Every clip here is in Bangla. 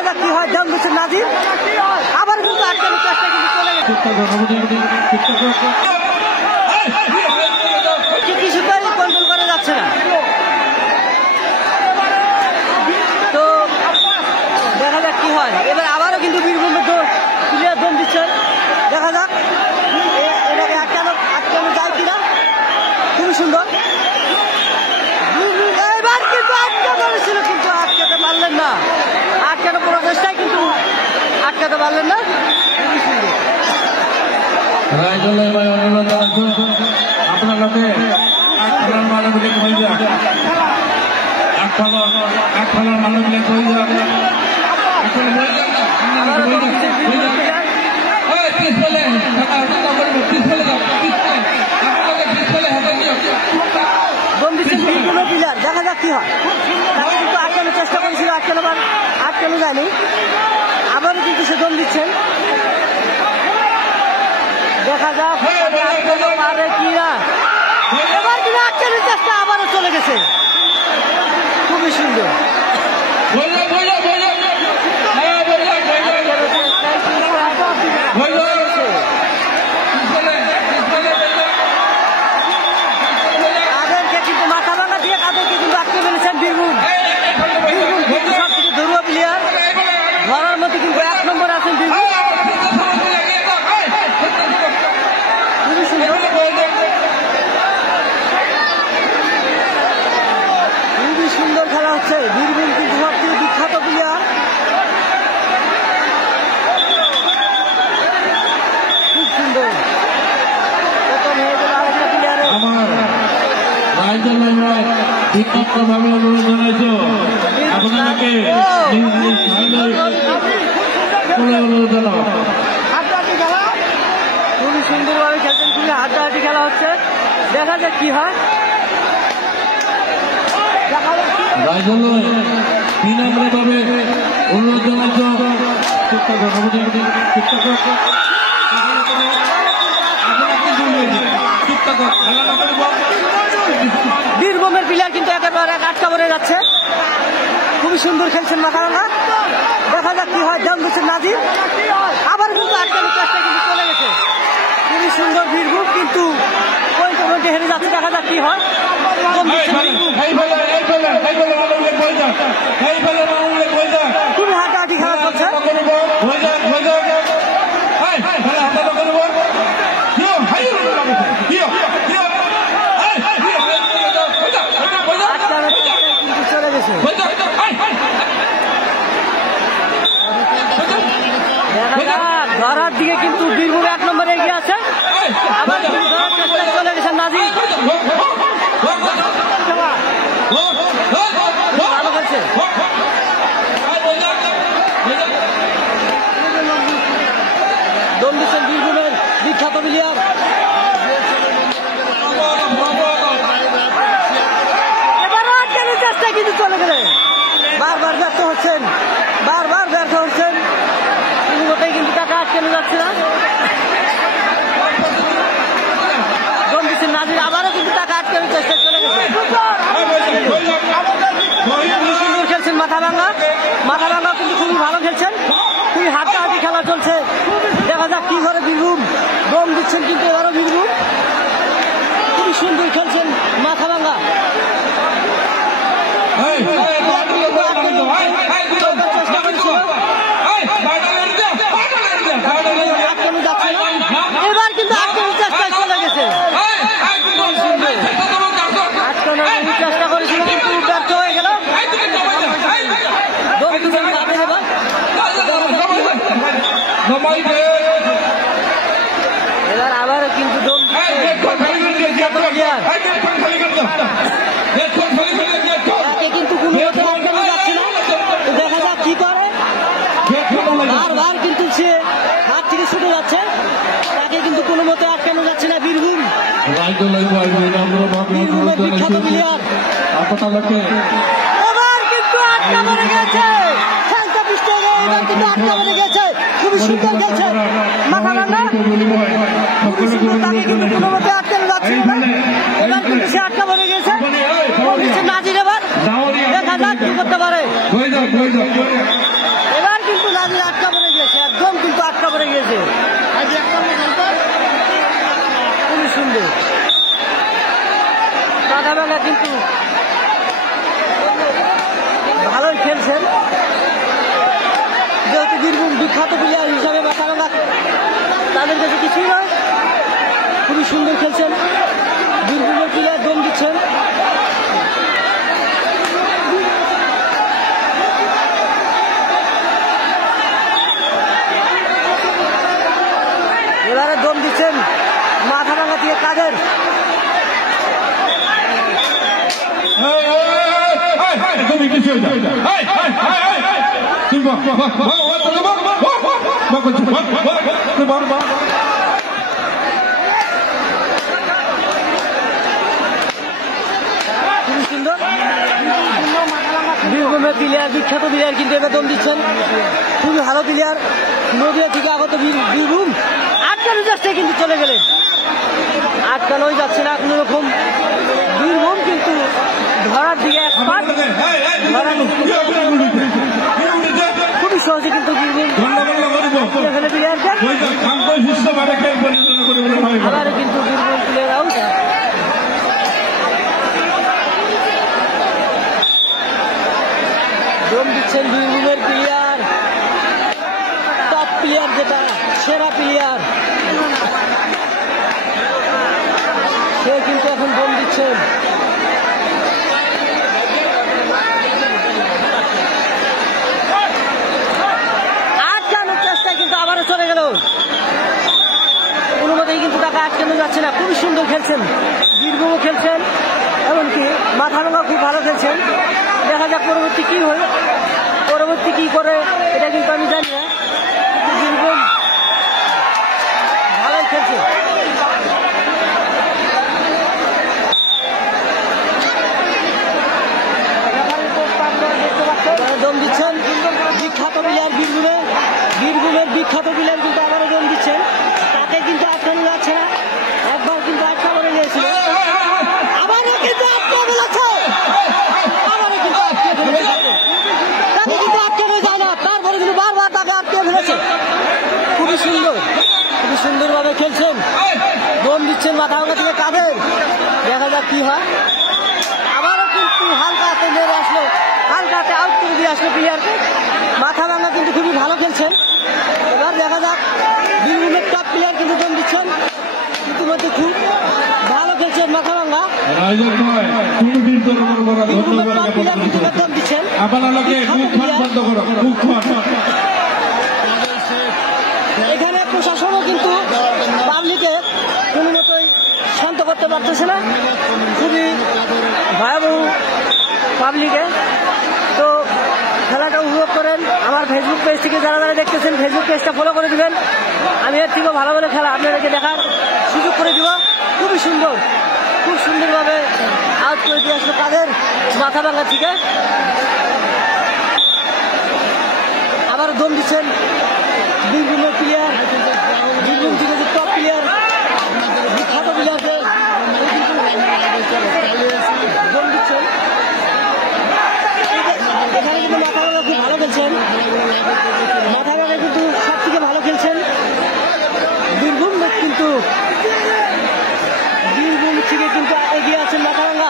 দেখা যাক কি হয়। দম দিচ্ছেন নাজির, আবার কিন্তু আটকানোর চেষ্টা কিন্তু চলে গেছে, কিছুটাই কন্ট্রোল করা যাচ্ছে না। তো দেখা যাক কি হয়। এবার আবারও কিন্তু বীরভূমের প্লেয়ার দম দিচ্ছেন, দেখা যাক এটাকে আটকানো যায় কিনা। খুবই সুন্দর, এবার কিন্তু আটকানো ছিল, কিন্তু আটকাতে পারলেন না। আটকানোর প্রচেষ্টায় কিন্তু আটকাতে পারলেন না। খুবই সুন্দর। আপনাকে খেলার মানব লেখ হয়ে যাক, এক খেলার মানব লেখ হয়ে যাক, দেখা যাক কি হয়। তারা কিন্তু আটকানোর চেষ্টা করেছিল, আটকানো যায়নি। আবারও কিন্তু সে দম দিচ্ছেন, দেখা যাক আটকানো পারে কিনা। এবার কিন্তু আটকানোর চেষ্টা আবারও চলে গেছে, খুবই সুন্দর। তাদেরকে কিন্তু মাথা ভাঙা দিয়ে তাদেরকে কিন্তু আটকে ফেলেছেন বীরভূম। কিন্তু সব থেকে ধরুয়া প্লেয়ার, ধরার মধ্যে কিন্তু 1 নম্বর আছেন বীরভূম। খুবই সুন্দর, খুবই সুন্দর খেলা হচ্ছে। বীরভূম কিন্তু সব থেকে বিখ্যাত প্লেয়ার, খুব সুন্দর। প্রথম হয়ে গেল আরেকটা প্লেয়ারের। আমার বিক্ষিপ্তভাবে অনুরোধ জানাইছ আপনাকে অনুরোধ জানাও। খুবই সুন্দরভাবে খেলছেন, খুবই হাড্ডাহাড্ডি খেলা হচ্ছে, দেখা যাক কি হয়। বিনম্রভাবে অনুরোধ জানাইছ বীরভূমের প্লেয়ার কিন্তু একেবারে আটকা পড়ে যাচ্ছে। খুবই সুন্দর খেলছেন মাথাভাঙা, দেখা যাক কি হয়। দম দিচ্ছেন নাজির, আবার কিন্তু আটকানোর চেষ্টা কিন্তু চলে গেছে। খুবই সুন্দর বীরভূম, কিন্তু পয়েন্টে হেরে যাচ্ছে, দেখা যাক কি হয়। দম দিচ্ছেন বীরভূম, খুবই হাড্ডাহাড্ডি খেলা চলছে। কিন্তু চলে গেছে, ধরার দিকে কিন্তু বীরভূম 1 নম্বরে এগিয়ে আছে। আবার ধরার চেষ্টায় চলে গেছেন নাজির, ভালো খেলছে। দম দিচ্ছেন বীরভূমের বিখ্যাত প্লেয়ার। এবারও আটকানোর চেষ্টায় কিন্তু চলে গেলেন, বারবার ব্যর্থ হচ্ছেন, বারবার ব্যর্থ হচ্ছেন। কোনোটাই কিন্তু টাকা আটকানো যাচ্ছে না। দম দিচ্ছেন নাজির, আবারও কিন্তু টাকা আটকানোর চেষ্টায় চলে গেছে। সুন্দর খেলছেন মাথাভাঙা কিন্তু খুবই ভালো খেলছেন, খুবই হাড্ডাহাড্ডি খেলা চলছে। দেখা যাক কি করে বীরভূম। দম দিচ্ছেন কিন্তু এবারও বীরভূম, খুবই সুন্দর খেলছেন মাথাভাঙা। এবার কিন্তু আটকানোর চেষ্টায় চলে গেছে, আটকানোর চেষ্টা করেছিল কিন্তু ব্যর্থ হয়ে গেল। এবার আবারও কিন্তু দম কিন্তু কোনো মতে আটকানো যাচ্ছে না। দেখা যাক কি করে, বারবার কিন্তু সে হাত থেকে ছুটে যাচ্ছে, তাকে কিন্তু কোনো মতে আটকানো যাচ্ছে না। বীরভূমের বিখ্যাত প্লেয়ার এবার কিন্তু আটকা পড়ে গেছে, খেলতে পিছতে এবার কিন্তু আটকা পড়ে গেছে। খুবই সুন্দর খেলছে মাথাভাঙা, খুবই সুন্দর, তাকে কিন্তু কোনো মতে আটকানো যাচ্ছে না। এবার কিন্তু সে আটকা পড়ে গেছে, নাজির। এবার দেখা যাক কি করতে পারে। এবার বিখ্যাত প্লেয়ার হিসাবে মাথাভাঙা তাদের কাছে কিছুই নয়। খুবই সুন্দর খেলছেন, বীরভূমের প্লেয়ার দম দিচ্ছেন। এবারে দম দিচ্ছেন মাথাভাঙা থেকে কাদের। খুবই সুন্দর বীরভূমের প্লেয়ার, বিখ্যাত প্লেয়ার কিন্তু এবার দম দিচ্ছেন। খুবই ভালো প্লেয়ার, নদিয়া থেকে আগত বীরভূম আটকানো যাচ্ছে কিন্তু চলে গেলেন। আটকানোই যাচ্ছে না কোনো রকম। বীরভূম কিন্তু ধরার দিকে খুবই সহজে কিন্তু বীরভূম প্লেয়ারকে আবারও কিন্তু বীরভূম প্লেয়ার আউট। দম দিচ্ছেন বীরভূমের প্লেয়ার, টপ প্লেয়ার, যেটা সেরা প্লেয়ার, সে কিন্তু এখন দম দিচ্ছেন। আটকানোর চেষ্টা কিন্তু আবারও চলে গেল। কোনো মতেই কিন্তু তাকে আটকানো যাচ্ছে না। খুবই সুন্দর খেলছেন, বীরভূমও খেলছেন, এমনকি মাথাভাঙা খুব ভালো খেলছেন। দেখা যাক পরবর্তী কি হয়, পরবর্তী কি করে এটা কিন্তু আমি জানি না, কিন্তু বীরভূম ভালোই খেলছে। দম দিচ্ছেন বিখ্যাত প্লেয়ার বীরভূমের বিখ্যাত প্লেয়ার কিন্তু আবারও দম দিচ্ছেন। তাকে কিন্তু আটকানো যাচ্ছে না। একবার কিন্তু আটকা পড়ে গিয়েছিল, আবারও কিন্তু আটকে ফেলেছে, আবারও কিন্তু আটকে ফেলেছে। তাকে কিন্তু আটকে ফেলে যায় না, তারপরে কিন্তু বারবার তাকে আটকে ফেলেছে। খুবই সুন্দরভাবে খেলছেন, দম দিচ্ছেন মাথাভাঙা থেকে কাদের। দেখা যাক কি হয়। আবারও কিন্তু হালকা হাতে মেরে আসলো, হালকা হাতে আউট করে দিয়ে আসলো প্লেয়ারকে। মাথাভাঙা কিন্তু খুবই ভালো খেলছেন। এবার দেখা যাক, বীরভূমের টপ প্লেয়ার কিন্তু দম দিচ্ছেন, ইতিমধ্যে খুব ভালো খেলছেন মাথাভাঙা। বীরভূমের টপ প্লেয়ার কিন্তু দম দিচ্ছেন। এখানে প্রশাসনও কিন্তু পাবলিকে কোনো মতোই শান্ত করতে পারতেছে না, খুবই ভয়াবহ পাবলিকে। তো খেলাটা উপভোগ করেন। আমার ফেসবুক পেজ থেকে যারা যারা দেখতেছেন, ফেসবুক পেজটা ফলো করে দিবেন। আমি এর থেকেও ভালো ভালো খেলা আপনাদেরকে দেখার সুযোগ করে দিব। খুবই সুন্দর, খুব সুন্দরভাবে আউট করে দিয়ে আসলো কাদের মাথাভাঙা থেকে। আবার দম দিচ্ছেন বীরভূমের প্লেয়ার, বীরভূম থেকে যে টপ প্লেয়ার, বিখ্যাত প্লেয়ারকে দম দিচ্ছেন। এখানে কিন্তু মাথাভাঙা খুব ভালো খেলছেন, মাথাভাঙা কিন্তু সব থেকে ভালো খেলছেন। বীরভূম থেকে কিন্তু এগিয়ে আছেন মাথাভাঙা।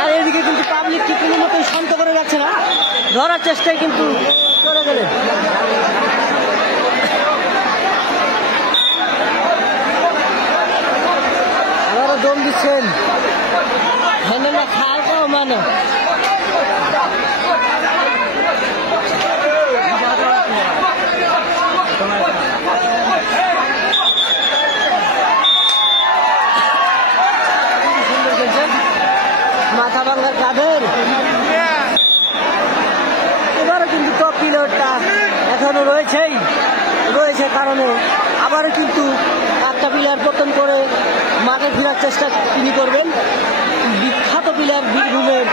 আর এদিকে কিন্তু পাবলিককে কোনো মতোই শান্ত করে যাচ্ছে না, ধরার চেষ্টায় কিন্তু চলে গেলেন। আবারও দম দিচ্ছেন, হ্যান্ডেলটা খাওয়া মানে মাথাভাঙার কাদের। এবারও কিন্তু টপ প্লেয়ারটা এখনো রয়েছে কারণে আবারও কিন্তু একটা প্লেয়ার পতন করে মাঠে ফেরার চেষ্টা তিনি করবেন। বিখ্যাত প্লেয়ার বীরভূমের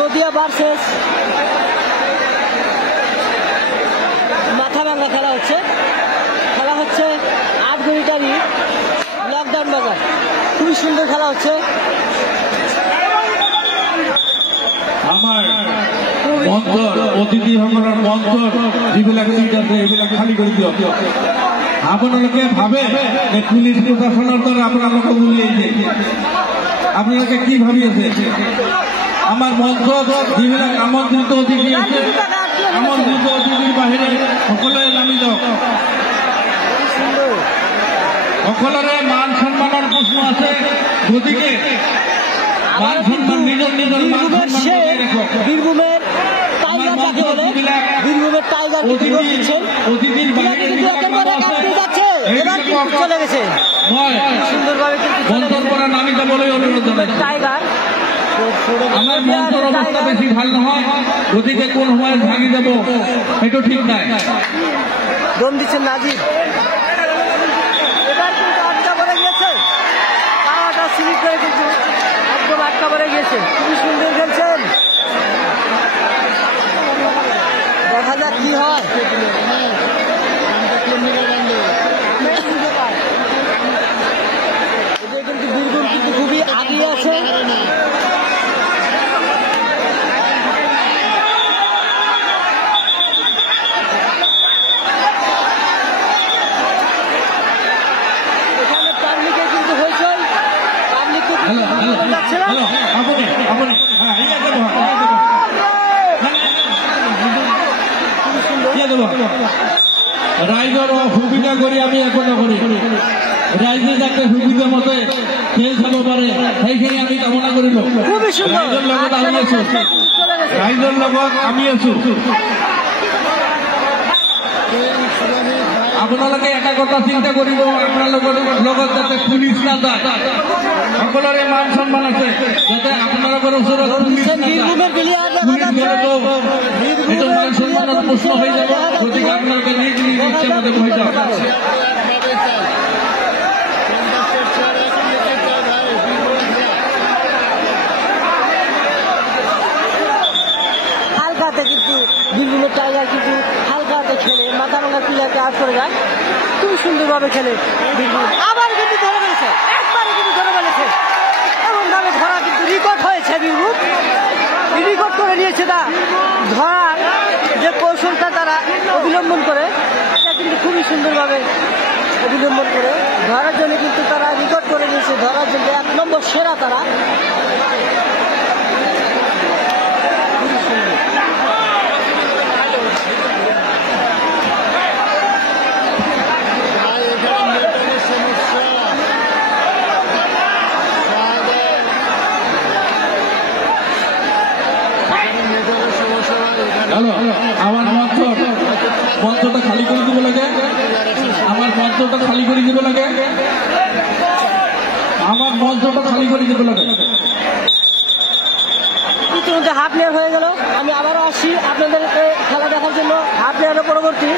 নদিয়া ভার্সেস মাথাভাঙা খেলা হচ্ছে 8 মিনিটারই লকডাউন বাজার। খুবই সুন্দর খেলা হচ্ছে। আমার মঞ্চর অতিথি সকলের মঞ্চর যিবিলাক সিট আছে এইবিলাক খালি কৰি দিয়ক। আপোনালোকে ভাবে যে পুলিচ প্ৰশাসনৰ দ্বাৰা আপোনালোকক উলিয়াইছে, আপোনালোকে কি ভাবি আছে? আমাৰ মঞ্চত যিবিলাক আমন্ত্ৰিত অতিথি আছে, আমন্ত্রিত সকলের মান সম্মানের প্রশ্ন আছে, গতিকে মান সম্মান নিজের নিজের মান সম্মান রেখো। বীরভূমের টাইগার যাকে বলে, বীরভূমের টাইগার অতিথির বাইরে যাচ্ছে, এবার কিন্তু চলে গেছে সুন্দরভাবে, মন্তর করা নামিটা বলে অনুরোধ জানাচ্ছি। টাইগার আমার মন্তর অবস্থা বেশি ভালো নয়, গতিকে কোন সময় ভাঙি দেব এটা ঠিক নাই। দম দিচ্ছেন নাজির, এবার কিন্তু আটকা পড়ে গিয়েছে, পাওয়াটা স্লিপ করে কিন্তু একদম আটকা পড়ে গিয়েছে। খুবই সুন্দর খেলছেন, দেখা যাক কি হয়। এদের কিন্তু বীরভূম কিন্তু খুবই আগিয়ে আছে। এখানে পাবলিকে কিন্তু হয়েছে, পাবলিক যাচ্ছে না। রাইজর সুবিধা করি আমি এখনো করি, রাইজে যাতে সুবিধা মতে খেল চাব পারে সেইখিনি আমি কামনা করিল। রাইজৰ লগত আমি আছো, রাইজৰ লগত আমি আছো। আপোনালোকে এটা কথা চিন্তা কৰিব, আপোনালোকৰ লগত যাতে পুলিচ নাযায়, সকলোৰে মান সন্মান আছে, যাতে আপোনালোকৰ ওচৰত পুলিচ নাযায়। পুলিচ গ'লেতো এইটো মান সন্মানৰ প্ৰশ্ন হৈ যাব, গতিকে আপোনালোকে নিজ নিজ ইচ্ছা মতে বহি যাওক। হালকাতে কিন্তু বীরভূমের টাইগার কিন্তু হালকাতে খেলে মাথাভাঙা প্লেয়ারকে আউট করে যায়, খুব সুন্দরভাবে খেলে বীরভূম। আবার কিন্তু ধরে ফেলেছে, একবারে কিন্তু ধরে ফেলেছে, এমন ভাবে ধরা কিন্তু রেকর্ড হয়েছে, বীরভূম রেকর্ড করে নিয়েছে। তা ধরার যে কৌশলটা তারা অবলম্বন করে, এটা কিন্তু খুবই সুন্দরভাবে অবলম্বন করে ধরার জন্য কিন্তু তারা রেকর্ড করে নিয়েছে, ধরার জন্য 1 নম্বর সেরা তারা। আমার মঞ্চটা খালি করে দিব লাগে, আমার মঞ্চটা খালি করে দিব লাগে, আমার মঞ্চটা খালি করে দিব লাগে। ইতিমধ্যে হাফ প্লেয়ার হয়ে গেল, আমি আবারও আসি আপনাদের খেলা দেখার জন্য। হাফ প্লেয়ারের পরবর্তী